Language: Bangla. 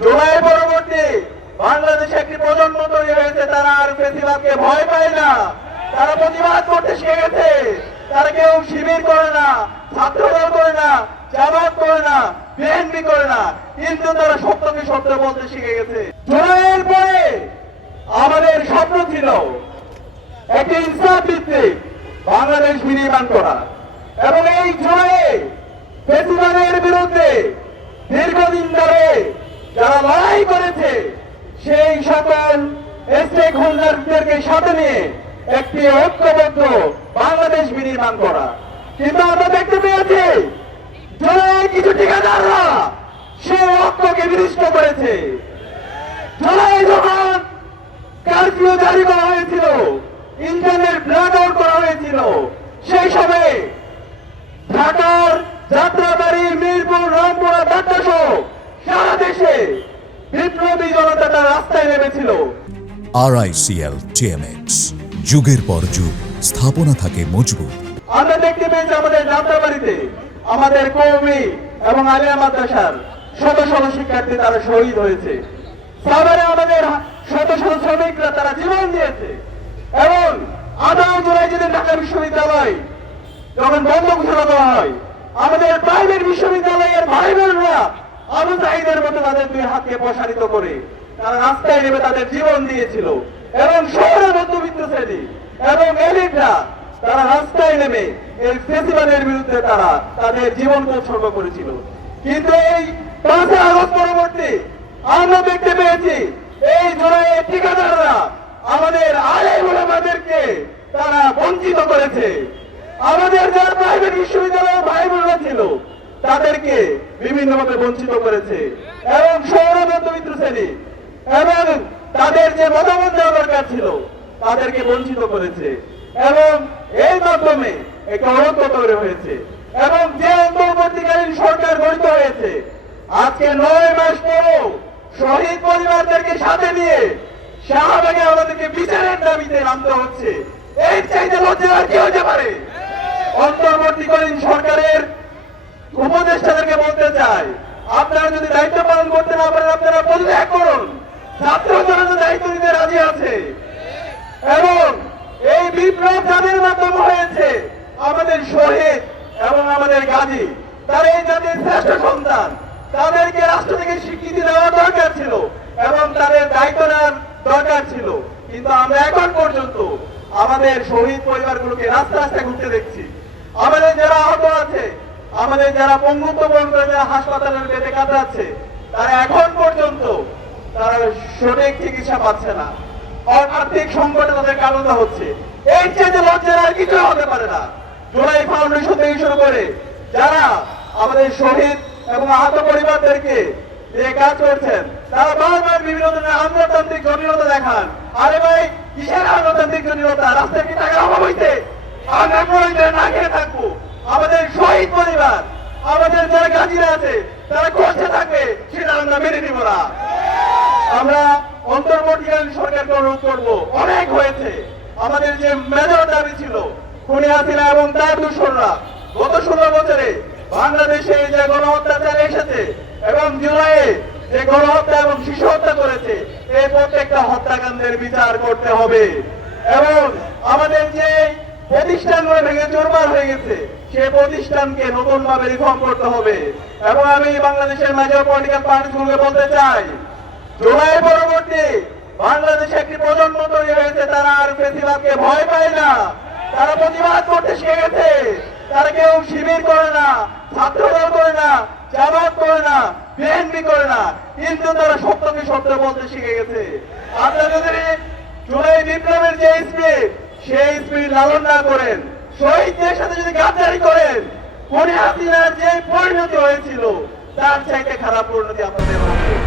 জুলাই পরবর্তী বাংলাদেশে একটি প্রজন্ম তৈরি হয়েছে, তারা আর ফ্যাসিবাদকে ভয় পায় না, তারা প্রতিবাদ করতে শিখে গেছে। তারা কেউ শিবির করে না, ছাত্রদল করে না, জামাত করে না, বিএনপি করে না, কিন্তু তারা সত্যকে সত্য বলতে শিখে গেছে। জুলাইয়ের পরে আমাদের স্বপ্ন ছিল একটি ইনসাফ ভিত্তিক বাংলাদেশ বিনির্মাণ করা, এবং এই জুলাইয়ে ফ্যাসিবাদের বিরুদ্ধে দীর্ঘদিন ধরে যারা লড়াই করেছে সেই সকল স্টেক হোল্ডারদেরকে সাথে নিয়ে একটি ঐক্যবদ্ধ বাংলাদেশ বিনির্মাণ করা। কিন্তু আমরা দেখতে পেয়েছি জুলাই কিছু ঠিকাদাররা সেই ঐক্যকে বিনষ্ট করেছে। জুলাই যখন কারফিউ জারি করা হয়েছিল, ইন্টারনেট ব্ল্যাক আউট করা হয়েছিল, সেই সময়ে ঢাকার যাত্রাবাড়ি, মিরপুর, রংপুর, ঢাকা সহ সারা দেশে বিপ্লবী জনতা তার রাস্তায় নেমেছিল। RICL TMX, যুগের পর যুগ স্থাপনা থাকে মজবুত। আমরা দেখতে পেয়েছি আমাদের যাত্রাবাড়িতে আমাদের কওমি এবং আলিয়া মাদ্রাসার শত শত শিক্ষার্থী তারা শহীদ হয়েছে। সাভারে আমাদের শত শত শ্রমিকরা তারা জীবন দিয়েছে। এবং 18 জুলাই যেদিন ঢাকা বিশ্ববিদ্যালয় যখন বন্ধ ঘোষণা করা হয়, আমাদের প্রাইভেট বিশ্ববিদ্যালয়ের ভাই বোনরা আবু সাঈদের মতো তাদের দুই হাতকে প্রসারিত করে তারা রাস্তায় নেমে তাদের জীবন দিয়েছিল। এবং শহরের মধ্যবিত্ত শ্রেণী এবং এলিটরা তারা রাস্তায় নেমে এই ফ্যাসিবাদের বিরুদ্ধে তারা তাদের জীবনকে উৎসর্গ করেছিল। কিন্তু এই 5 আগস্ট পরবর্তী আমরা দেখতে পেয়েছি এই জুলাইয়ের ঠিকাদাররা আমাদের আলেম ওলামাদেরকে তারা বঞ্চিত করেছে। আমাদের যারা প্রাইভেট বিশ্ববিদ্যালয়ের ভাই বোনরা ছিল তাদেরকে বিভিন্নভাবে বঞ্চিত করেছে, এবং শহরের মধ্যবিত্ত শ্রেণী এবং তাদের যে মতামত দেওয়া দরকার ছিল তাদেরকে বঞ্চিত করেছে। এবং এই মাধ্যমে একটা ঐক্য তৈরি হয়েছে, এবং যে অন্তর্বর্তীকালীন সরকার গঠিত হয়েছে আজকে 9 মাস পরেও শহীদ পরিবারদেরকে সাথে নিয়ে শাহবাগে আমাদেরকে বিচারের দাবিতে নামতে হচ্ছে। এর চাইতে লজ্জা আর কি হতে পারে? অন্তর্বর্তীকালীন সরকারের উপদেষ্টাদেরকে বলতে চাই, আপনারা যদি দায়িত্ব পালন করতে না পারেন আপনারা পদত্যাগ করুন। ছাত্র জনতা দায়িত্ব নিতে রাজি আছে, এবং এই বিপ্লব যাদের মাধ্যমে হয়েছে আমাদের শহীদ এবং আমাদের গাজী, তারা এই জাতির শ্রেষ্ঠ সন্তান, তাদেরকে রাষ্ট্র থেকে স্বীকৃতি দেওয়া দরকার ছিল এবং তাদের দায়িত্ব নেওয়ার দরকার ছিল। কিন্তু আমরা এখন পর্যন্ত আমাদের শহীদ পরিবারগুলোকে রাস্তা রাস্তায় ঘুরতে দেখছি। আমাদের যারা আহত আছে, আমাদের যারা পঙ্গুত্ব বরণ করে যারা হাসপাতালের বেডে কাটাচ্ছে, তারা এখন পর্যন্ত তারা সঠিক চিকিৎসা পাচ্ছে না। আর্থিক সংকটে তাদের কারণে হচ্ছে। এই চেয়ে লজ্জার আর কিছু হতে পারে না। জুলাই ফাউন্ডেশন থেকে শুরু করে যারা আমাদের শহীদ এবং আহত পরিবারদেরকে যে কাজ করছেন, তারা বারবার বিভিন্ন ধরনের আমলাতান্ত্রিক জটিলতা দেখান। আরে ভাই, কিসের আমলাতান্ত্রিক জটিলতা? রাস্তায় কি টাকার অভাব হইতে আমরা প্রয়োজনে না খেয়ে থাকবো? আমাদের শহীদ পরিবার, আমাদের যারা গাজীরা আছে তারা কষ্টে থাকবে, সেটা আমরা মেনে নিব না। আমরা অন্তর্বর্তীকালীন সরকারকে অনুরোধ করবো, অনেক হয়েছে। আমাদের যে মেজর দাবি ছিল খুনি হাসিনা এবং তার দূষণরা গত 16 বছরে বাংলাদেশে যে গণহত্যাচার এসেছে এবং জুলাইয়ে যে গণহত্যা এবং শিশু হত্যা করেছে, এই প্রত্যেকটা হত্যাকাণ্ডের বিচার করতে হবে। এবং আমাদের যে প্রতিষ্ঠানগুলো ভেঙে চুরমার হয়ে গেছে সেই প্রতিষ্ঠানকে নতুন ভাবে রিফর্ম করতে হবে। এবং আমি বাংলাদেশের মেজর পলিটিক্যাল পার্টিগুলোকে বলতে চাই, জুলাই পরবর্তী বাংলাদেশে একটি প্রজন্ম তৈরি হয়েছে, তারা আর ফ্যাসিবাদকে ভয় পায় না, তারা প্রতিবাদ করতে শিখে গেছে। তারা কেউ শিবির করে না, ছাত্রদল করে না, জামাত করে না, বিএনপি করে না, কিন্তু তারা সত্যকে সত্য বলতে শিখে গেছে। আপনারা যদি জুলাই বিপ্লবের যে স্পিরিট, সেই স্পিরিট লালন না করেন, শহীদদের সাথে যদি গাদ্দারি করেন, খুনি হাসিনার যে পরিণতি হয়েছিল তার চাইতে খারাপ পরিণতি আপনাদের হবে।